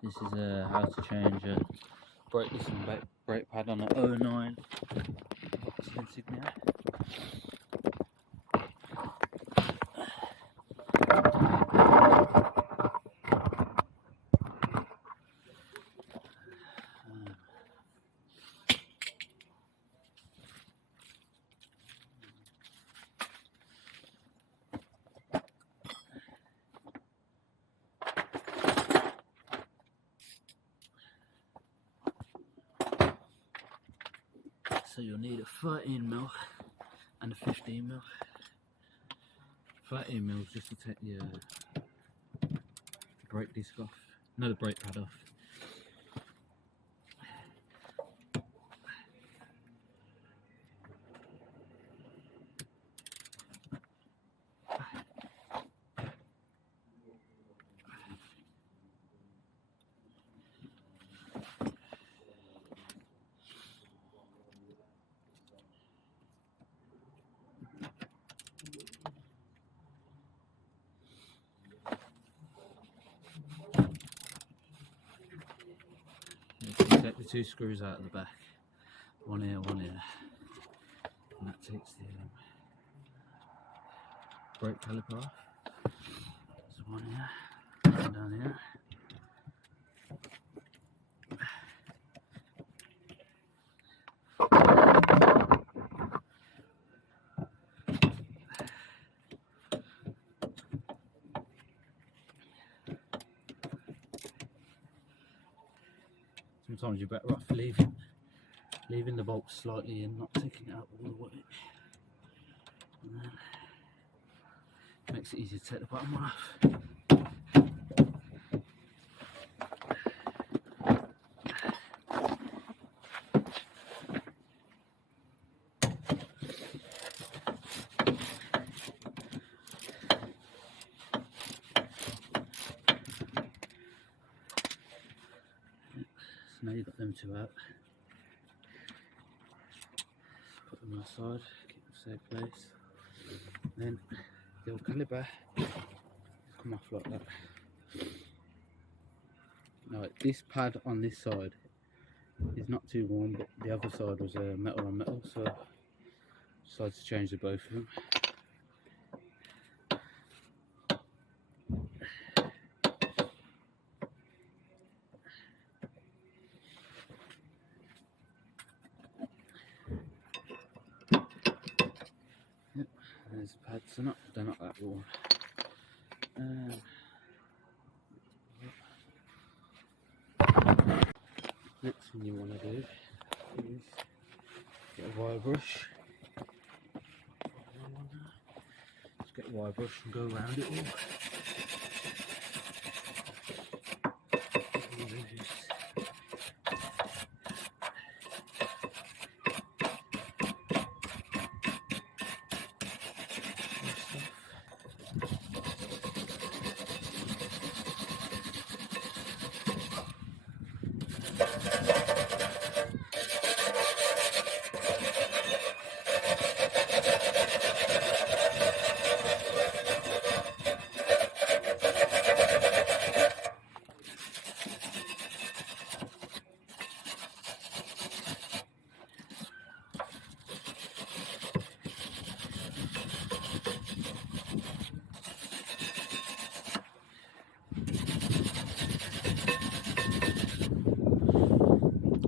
This is how to change a brake and brake pad on an 09 vauxhall insignia. So you'll need a 13mm and a 15mm. 13mm just to take the brake disc off, no, the brake pad off. Take the two screws out of the back, one here, and that takes the brake caliper off. There's one here, one down here. Sometimes you're better off leaving the bolt slightly in, not taking it out all the way. And then makes it easier to take the bottom one off. So now you've got them two out. Put them aside, keep them safe place. Then the old caliper come off like that. Now this pad on this side is not too warm, but the other side was metal on metal, so I decided to change the both of them. There's the pads, they're not that warm. Next thing you want to do is get a wire brush. Just get a wire brush and go around it all.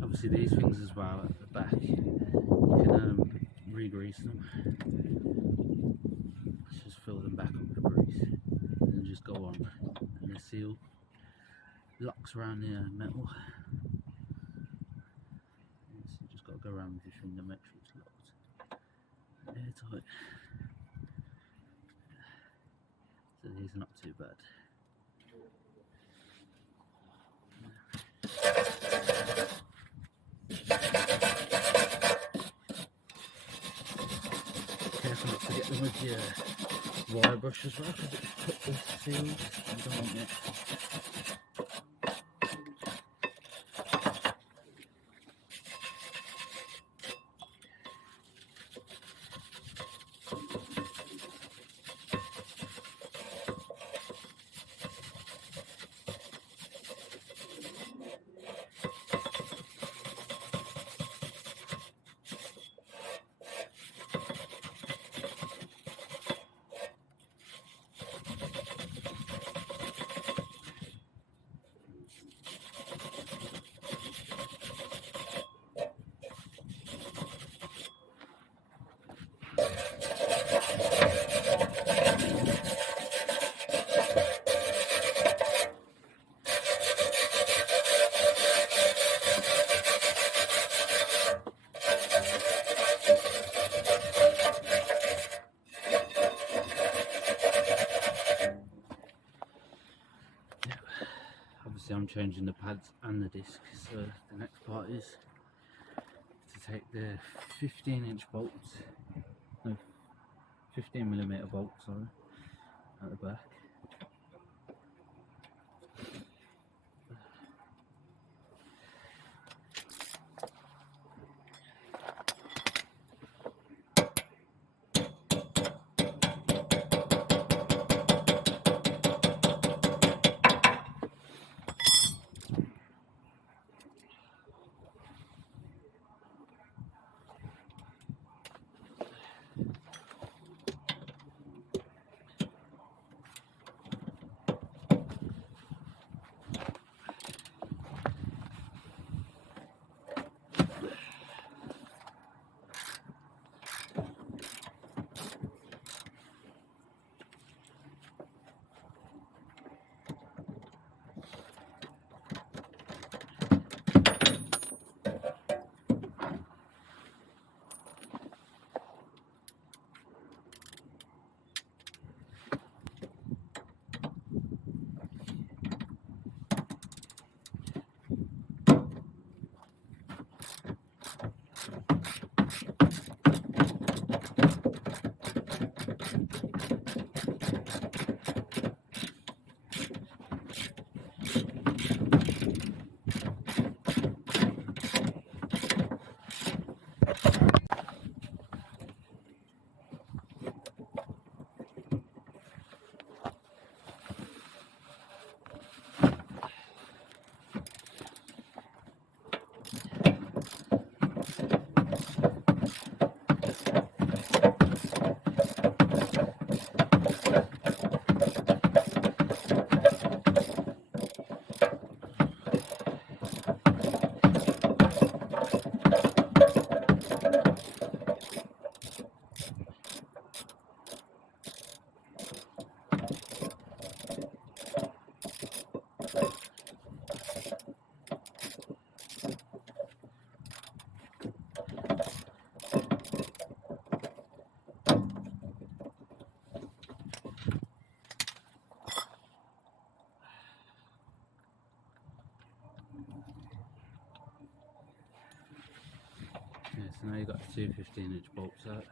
Obviously these things as well at the back, you can re-grease them. Let's just fill them back up with grease and then just go on, and the seal locks around the metal. So you just got to go around with your finger, make sure it's locked airtight. So these are not too bad. Careful not to get them with your wire brush as well, because it's cut the seals. You don't want it. obviously I'm changing the pads and the disc, so the next part is to take the 15-inch bolts, no, 15mm bolts, sorry, at the back. Yeah, so now you've got the two 15-inch bolts out.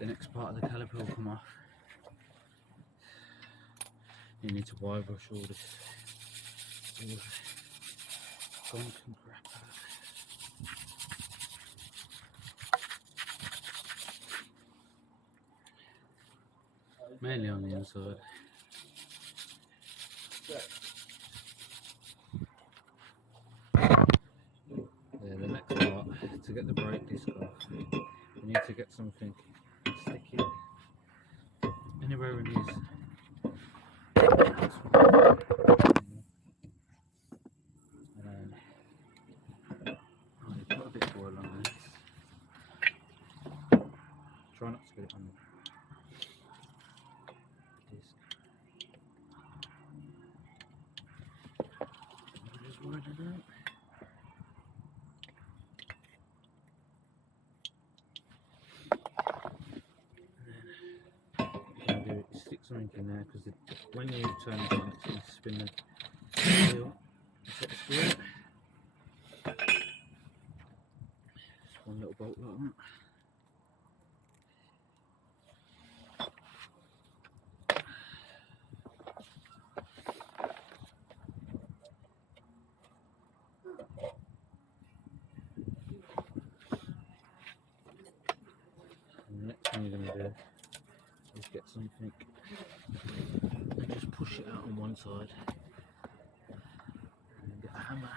The next part of the caliper will come off. You need to wire brush all this gunk and crap out. Mainly on the inside. Yeah, the next part, to get the brake disc off, you need to get something sticky anywhere in these. Put a bit of oil on this. Try not to get it on the disc. Just widen it out. Stick something in there because when you turn it on, it's going to spin the wheel. Set the screw. Just one little bolt like that. And the next thing you're going to do is get something and just push it out on one side and then get a hammer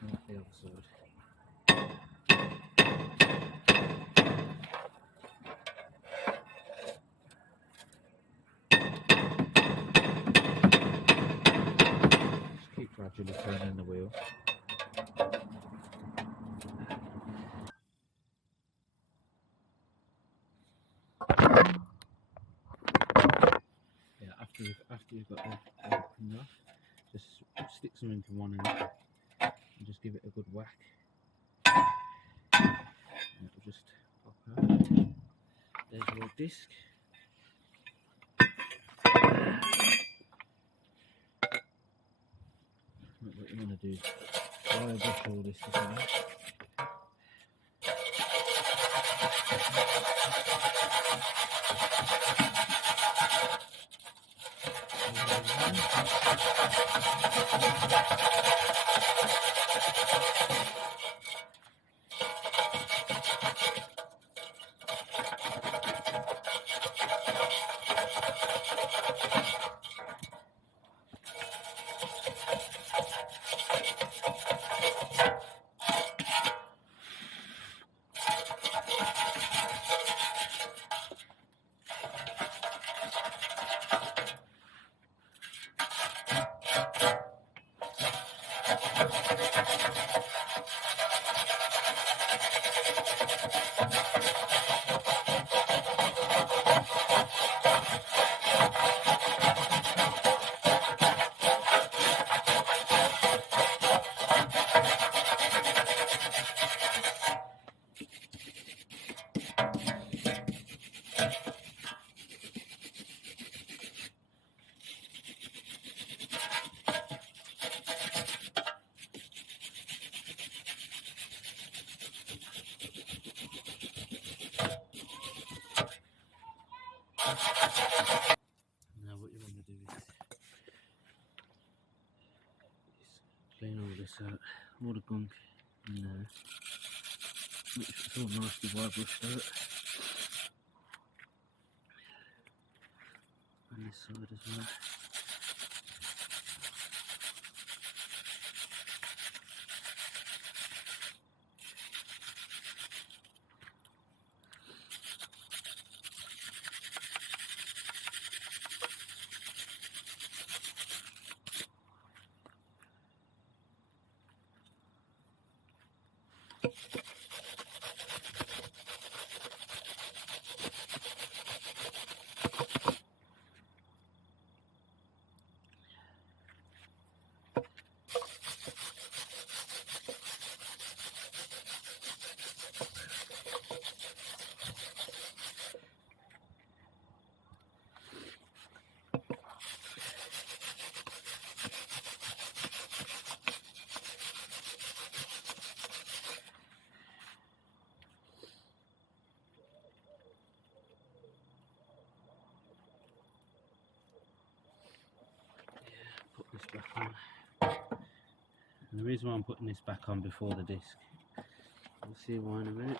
and the other side. Just keep gradually turning the wheel. After you've got the open off, just stick something in one end and just give it a good whack. And it'll just pop out. There's your disc. want to do wire brush all this as well. Now what you want to do is clean all this out, all the gunk in there, make sure it's all nicely wire brushed out. On this side as well. Put this back on. And the reason why I'm putting this back on before the disc, you'll see why in a minute.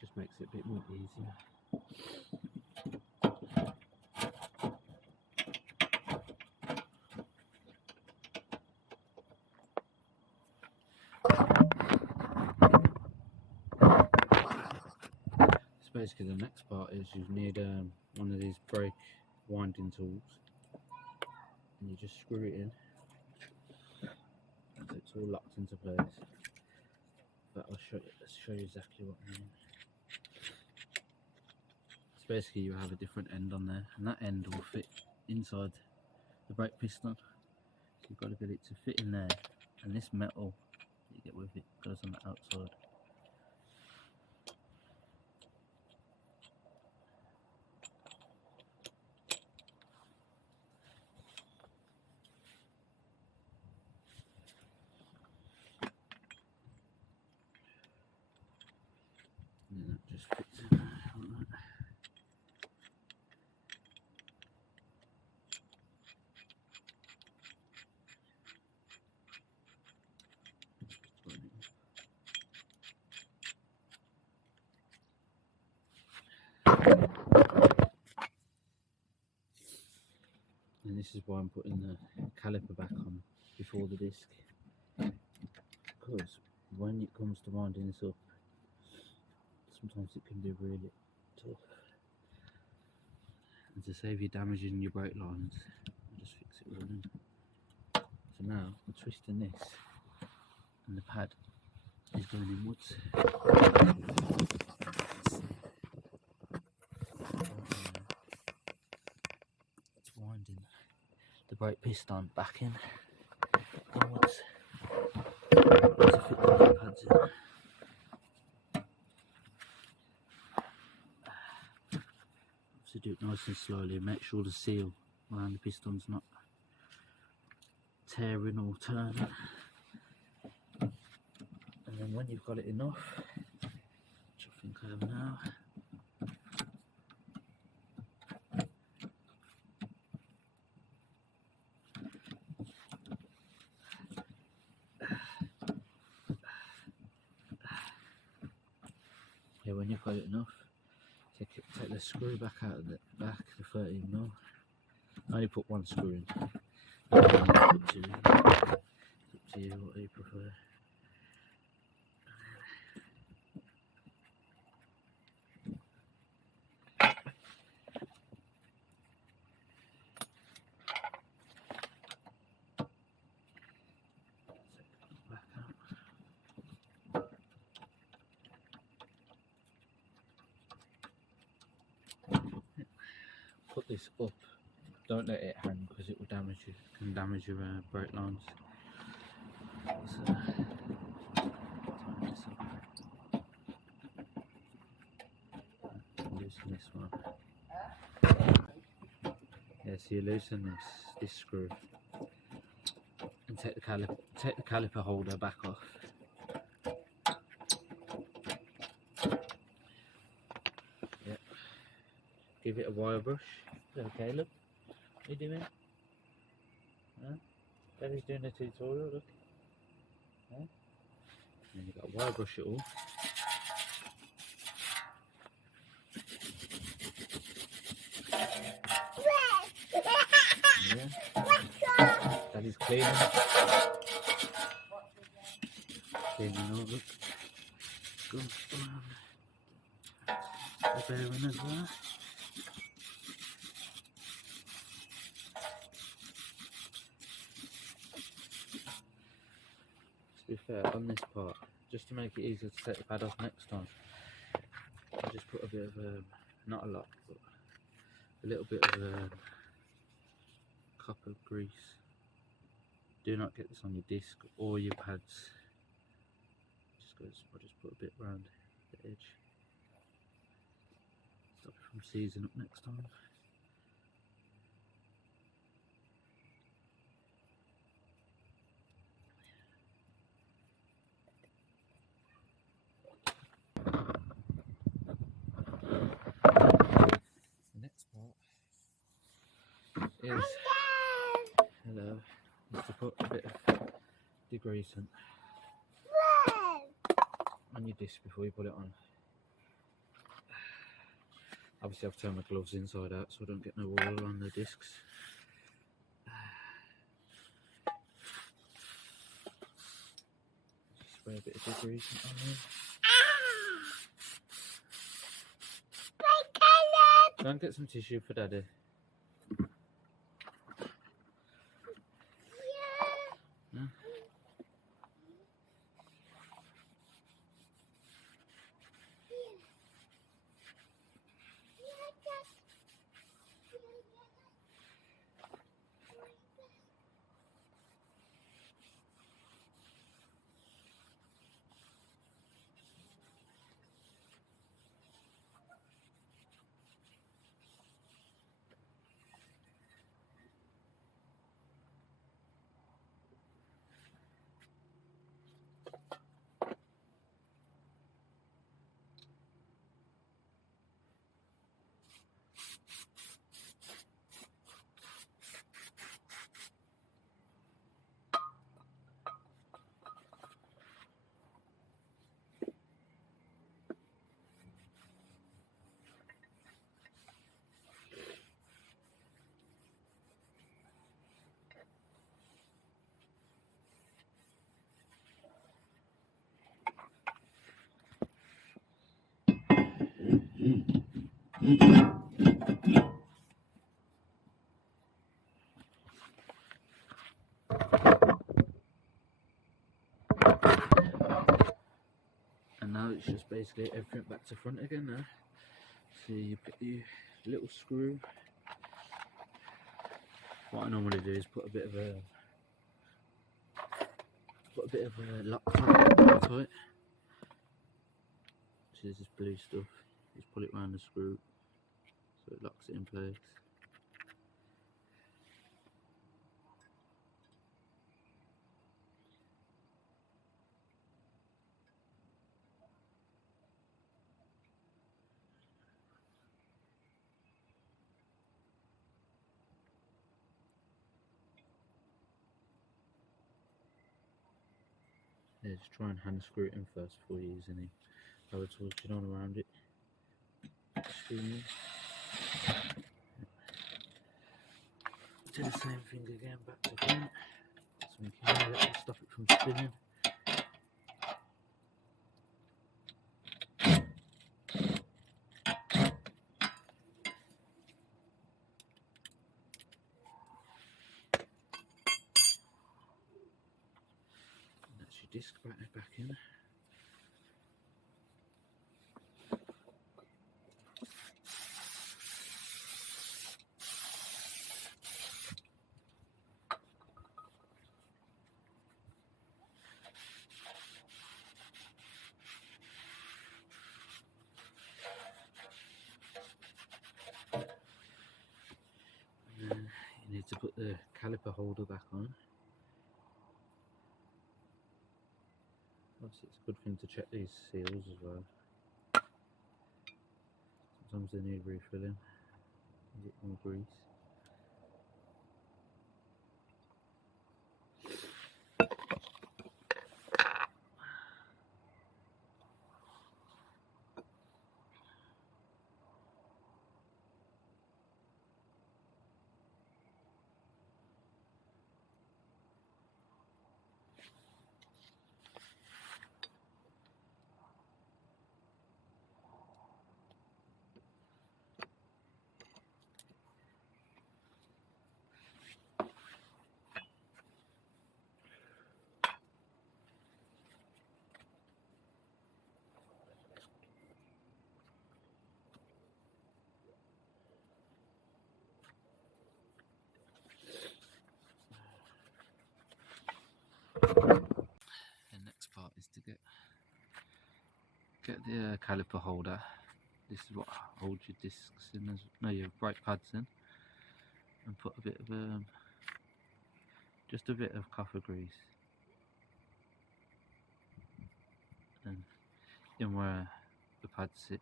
Just makes it a bit more easier. Basically the next part is you need one of these brake winding tools, and you just screw it in so it's all locked into place. But I'll show you exactly what I mean. So basically you have a different end on there, and that end will fit inside the brake piston, so you've got to get it to fit in there, and this metal that you get with it goes on the outside. And that just fits in there like that. And this is why I'm putting the caliper back on before the disc, because when it comes to winding this up, sometimes it can be really tough. And to save you damaging your brake lines, I'll just fix it all in. So now I'm twisting this, and the pad is going inwards. It's winding the brake piston back in inwards to fit the brake pads in. do it nice and slowly. Make sure the seal around the piston's not tearing or turning. And then when you've got it enough, which I think I have now, yeah, when you've got it enough, take the screw back out of the back, the 13mm. I only put one screw in. It's up to you what you prefer. Back out. Put this up. Don't let it hang because it will damage you. Can damage your brake lines. So, tighten this up. Loosen this one. Yeah, so you loosen this screw and take the caliper holder back off. Yep. Give it a wire brush. Okay, look. What are you doing? Huh? Daddy's doing a tutorial, look. Huh? And you've got to wire brush it all. Yeah. Daddy's cleaning. Cleaning all, look. Good. The bearing as well. To be fair, on this part, just to make it easier to take the pad off next time, I'll just put a bit of, not a lot, but a little bit of copper grease. Do not get this on your disc or your pads. I'll just put a bit around the edge. Stop it from seizing up next time. The next part is to put a bit of degreasant on your disc before you put it on. Obviously I've turned my gloves inside out so I don't get no oil on the discs. Just spray a bit of degreasant on there. Go and get some tissue for Daddy. Yeah. And now it's just basically everything back to front again now. So you put your little screw. What I normally do is put a bit of a Loctite to it. So there's this blue stuff. Just pull it around the screw. So so it locks it in place. Yeah, just try and hand screw it in first before you use any power tools. Get on around it. Extremely. Do the same thing again, back to front. Something here that will stop it from spinning. And that's your disc back in. And then you need to put the caliper holder back on. Obviously it's a good thing to check these seals as well. Sometimes they need refilling, a bit more grease. The next part is to get the caliper holder. This is what holds your discs in, your brake pads in, and put a bit of just a bit of copper grease and in where the pads sit.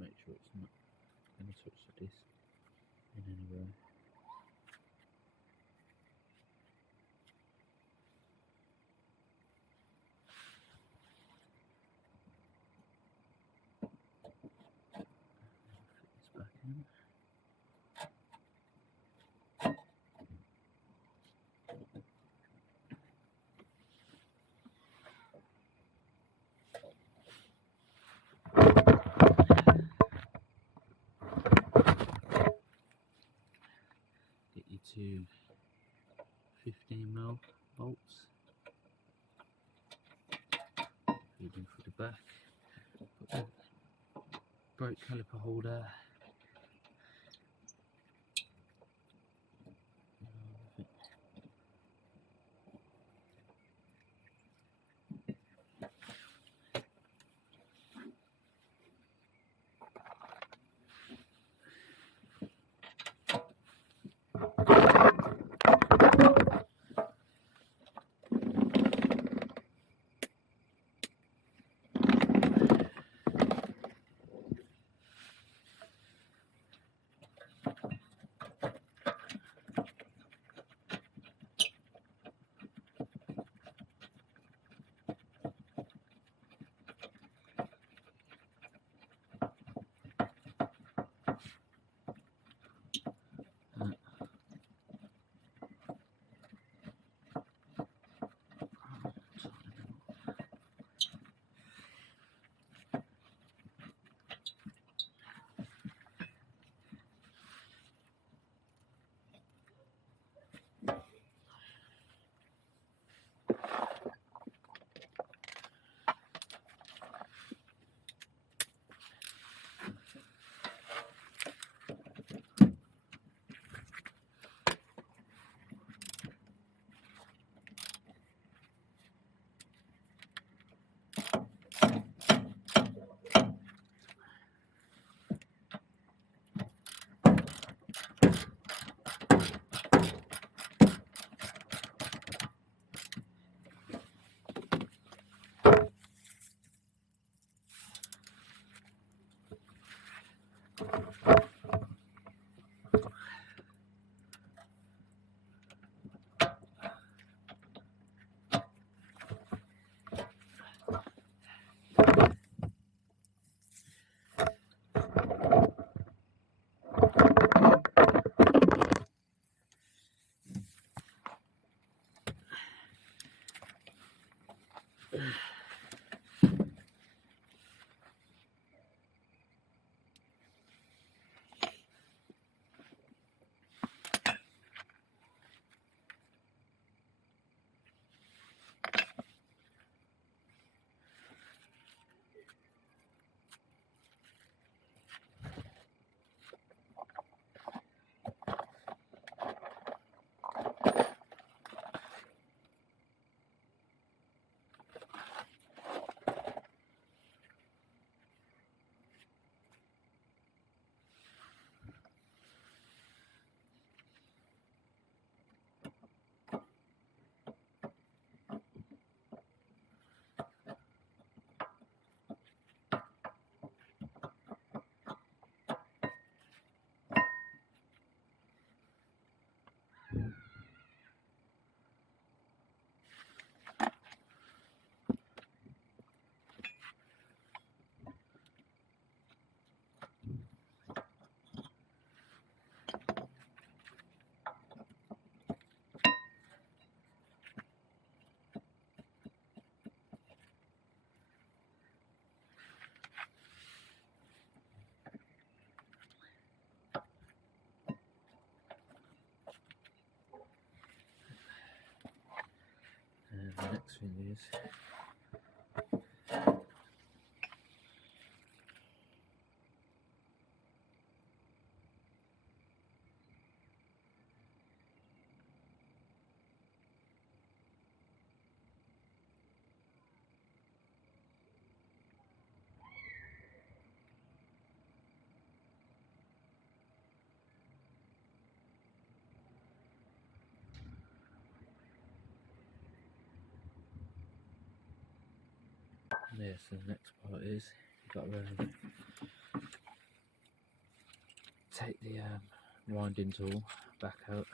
Make sure it's not going to touch the disc in any way. Fit this back in. Get your two 15mm bolts, feed in through the back, put the brake caliper holder And the next thing is yes, so the next part is you've got to take the winding tool back out.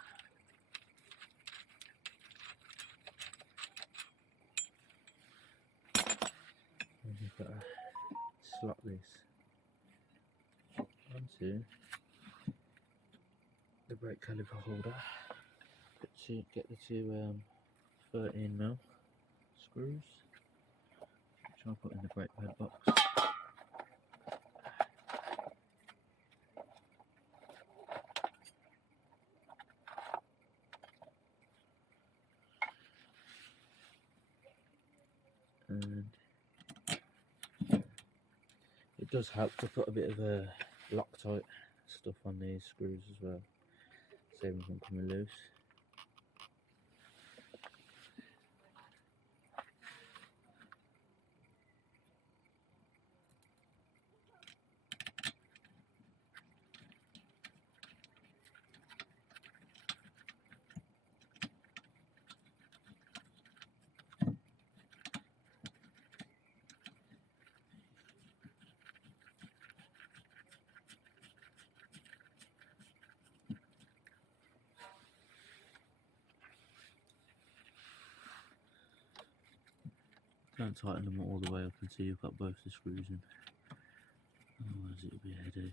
And you've got to slot this onto the brake caliper holder. Get the two 13mm screws, which I'll put in the brake pad box. And it does help to put a bit of a Loctite stuff on these screws as well, save them from coming loose. Don't tighten them all the way up until you've got both the screws in, otherwise it'll be a headache.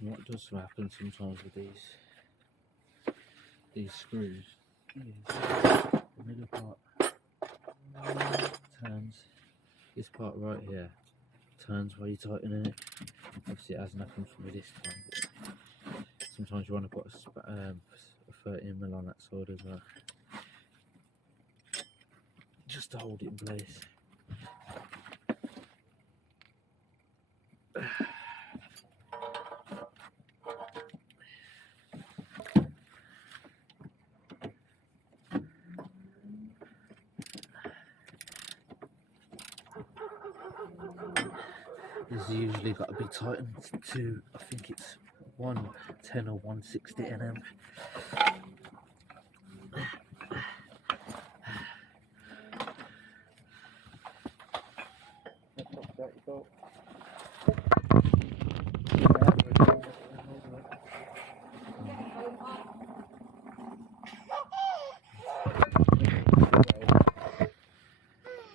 And what does happen sometimes with these screws is the middle part turns, this part right here turns while you're tightening it. Obviously it hasn't happened for me this time, but sometimes you want to put a 13mm on that side as well, just to hold it in place. is usually got to be tightened to, I think it's 110 or 160 nm.